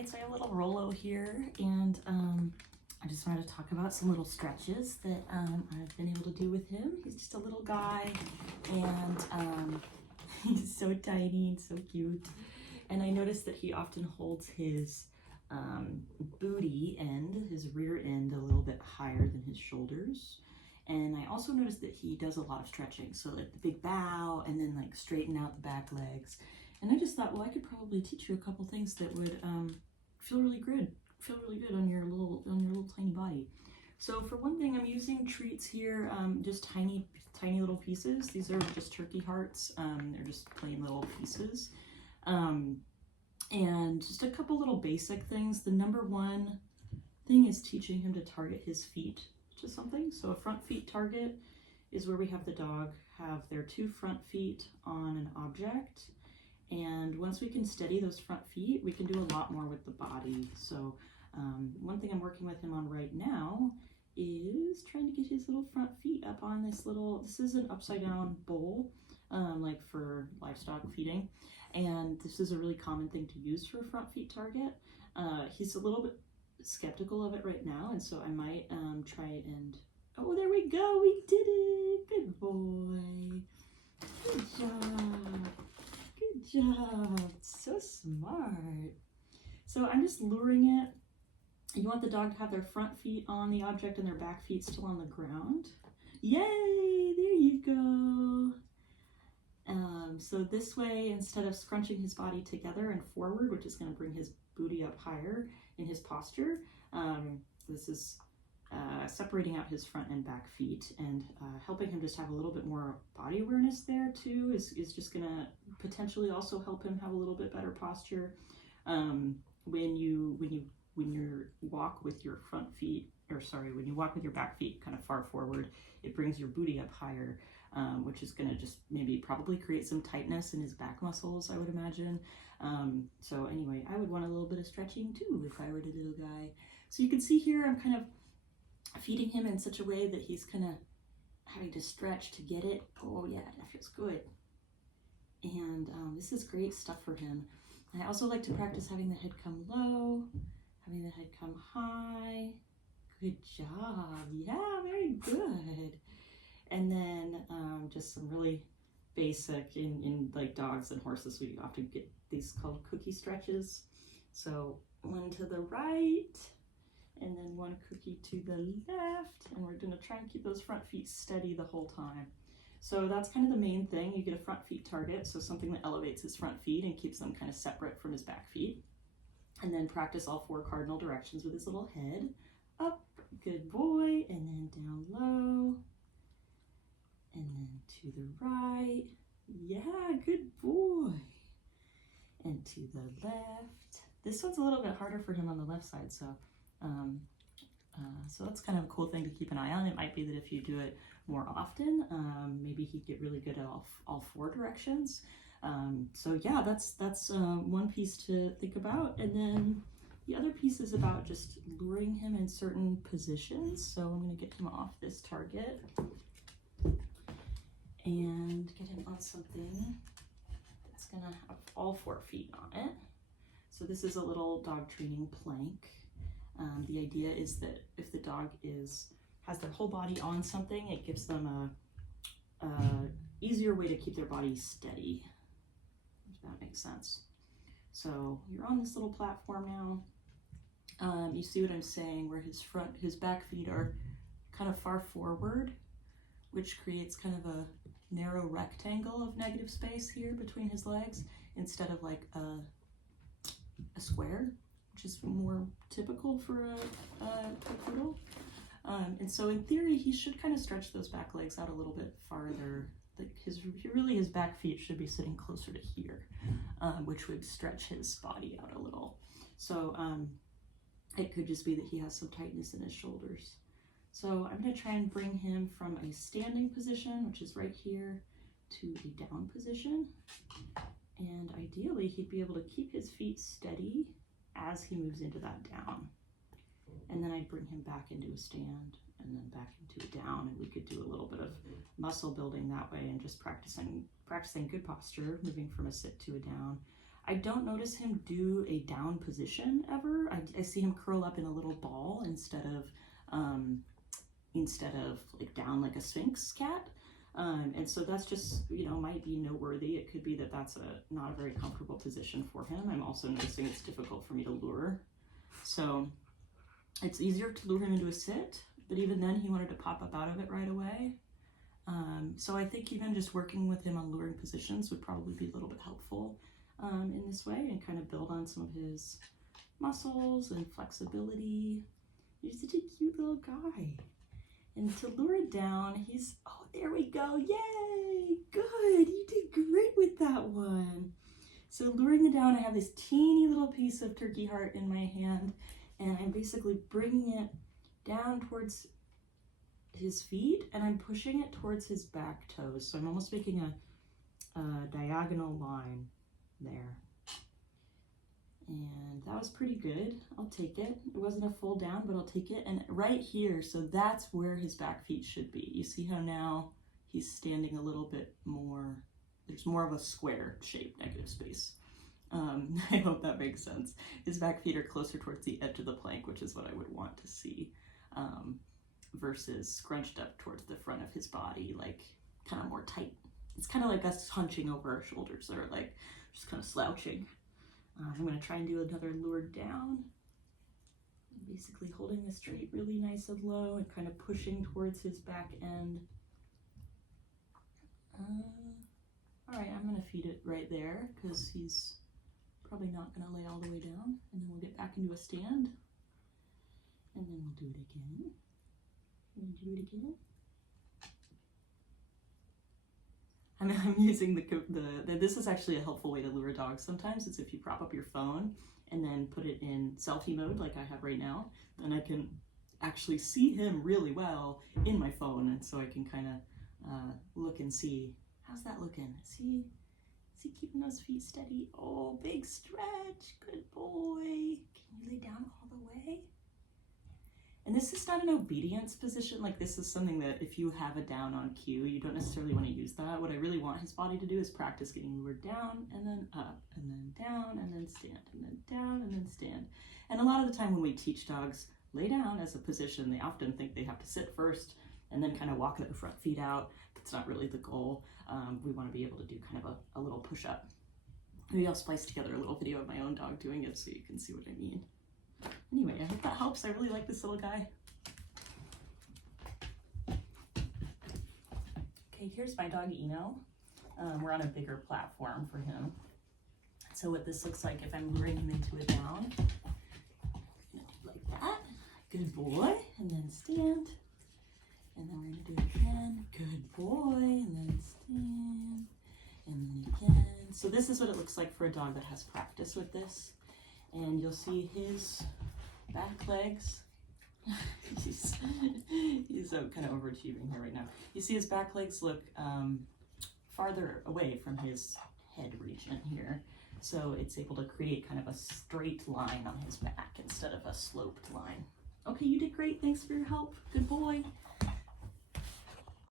Alright, so I have a little Rolo here, and I just wanted to talk about some little stretches that I've been able to do with him. He's just a little guy, and he's so tiny and so cute. And I noticed that he often holds his booty end, his rear end, a little bit higher than his shoulders. And I also noticed that he does a lot of stretching, so like the big bow and then like straighten out the back legs. And I just thought, well, I could probably teach you a couple things that would feel really good on your little tiny body. So for one thing, I'm using treats here, just tiny little pieces. These are just turkey hearts. They're just plain little pieces. And just a couple little basic things. The number one thing is teaching him to target his feet to something. So a front feet target is where we have the dog have their two front feet on an object. And once we can steady those front feet, we can do a lot more with the body. So one thing I'm working with him on right now is trying to get his little front feet up on this is an upside down bowl, like for livestock feeding. And this is a really common thing to use for a front feet target. He's a little bit skeptical of it right now, and so I might try and, oh, there we go, we did it, good boy, good job. Good job, so smart. So I'm just luring it. You want the dog to have their front feet on the object and their back feet still on the ground. Yay, there you go. So this way, instead of scrunching his body together and forward, which is going to bring his booty up higher in his posture, this is separating out his front and back feet, and helping him just have a little bit more body awareness there too is just gonna potentially also help him have a little bit better posture. When you walk with your front feet, when you walk with your back feet kind of far forward, it brings your booty up higher, which is gonna just probably create some tightness in his back muscles, I would imagine. So anyway, I would want a little bit of stretching too if I were the little guy. So you can see here I'm kind of feeding him in such a way that he's kind of having to stretch to get it. Oh yeah, that feels good. And this is great stuff for him. I also like to practice having the head come low, having the head come high. Good job. Yeah, very good. And then just some really basic, in like dogs and horses, we often get these called cookie stretches. So one to the right, and then one cookie to the left, and we're gonna try and keep those front feet steady the whole time. So that's kind of the main thing. You get a front feet target, so something that elevates his front feet and keeps them kind of separate from his back feet. And then practice all four cardinal directions with his little head. Up, good boy, and then down low, and then to the right. Yeah, good boy. And to the left. This one's a little bit harder for him on the left side, so that's kind of a cool thing to keep an eye on. It might be that if you do it more often, maybe he'd get really good at all four directions. So yeah, that's one piece to think about. And then the other piece is about just luring him in certain positions. So I'm going to get him off this target and get him on something that's going to have all 4 feet on it. So this is a little dog training plank. The idea is that if the dog has their whole body on something, it gives them a easier way to keep their body steady, if that makes sense. So you're on this little platform now. You see what I'm saying, where his back feet are kind of far forward, which creates kind of a narrow rectangle of negative space here between his legs, instead of like a square, which is more typical for a poodle. And so in theory, he should kind of stretch those back legs out a little bit farther. His back feet should be sitting closer to here, which would stretch his body out a little. So it could just be that he has some tightness in his shoulders. So I'm going to try and bring him from a standing position, which is right here, to a down position. And ideally, he'd be able to keep his feet steady as he moves into that down. And then I'd bring him back into a stand and then back into a down, and we could do a little bit of muscle building that way and just practicing good posture, moving from a sit to a down. I don't notice him do a down position ever. I see him curl up in a little ball instead of like down like a Sphinx cat. And so that's just, you know, might be noteworthy. It could be that that's not a very comfortable position for him. I'm also noticing it's difficult for me to lure. So it's easier to lure him into a sit, but even then he wanted to pop up out of it right away. So I think even just working with him on luring positions would probably be a little bit helpful in this way, and kind of build on some of his muscles and flexibility. He's such a cute little guy. And to lure it down, oh, there we go. Yay, good. You did great with that one. So luring it down, I have this teeny little piece of turkey heart in my hand, and I'm basically bringing it down towards his feet, and I'm pushing it towards his back toes. So I'm almost making a diagonal line there. And that was pretty good. I'll take it. It wasn't a full down, but I'll take it. And right here, so that's where his back feet should be. You see how now he's standing a little bit more, there's more of a square shape, negative space. I hope that makes sense. His back feet are closer towards the edge of the plank, which is what I would want to see, versus scrunched up towards the front of his body, like kind of more tight. It's kind of like us hunching over our shoulders, or like just kind of slouching. I'm going to try and do another lure down. Basically holding this trait really nice and low and kind of pushing towards his back end. All right, I'm going to feed it right there because he's probably not going to lay all the way down. And then we'll get back into a stand. And then we'll do it again. And do it again. I'm using this is actually a helpful way to lure dogs sometimes. It's if you prop up your phone and then put it in selfie mode like I have right now, then I can actually see him really well in my phone, and so I can kind of look and see, how's that looking? Is he keeping those feet steady? Oh, big stretch, good boy. Can you lay down all the way? And this is not an obedience position. Like, this is something that if you have a down on cue, you don't necessarily want to use that. What I really want his body to do is practice getting lured down and then up and then down and then stand and then down and then stand. And a lot of the time when we teach dogs lay down as a position, they often think they have to sit first and then kind of walk their front feet out. That's not really the goal. We want to be able to do kind of a little push up. Maybe I'll splice together a little video of my own dog doing it so you can see what I mean. Anyway, I hope that helps. I really like this little guy. Okay, here's my dog Eno. We're on a bigger platform for him. So what this looks like if I'm luring him into a down, like that. Good boy. And then stand. And then we're going to do it again. Good boy. And then stand. And then again. So this is what it looks like for a dog that has practice with this. And you'll see his back legs. he's kind of overachieving here right now. You see his back legs look farther away from his head region here. So it's able to create kind of a straight line on his back instead of a sloped line. Okay, you did great. Thanks for your help. Good boy.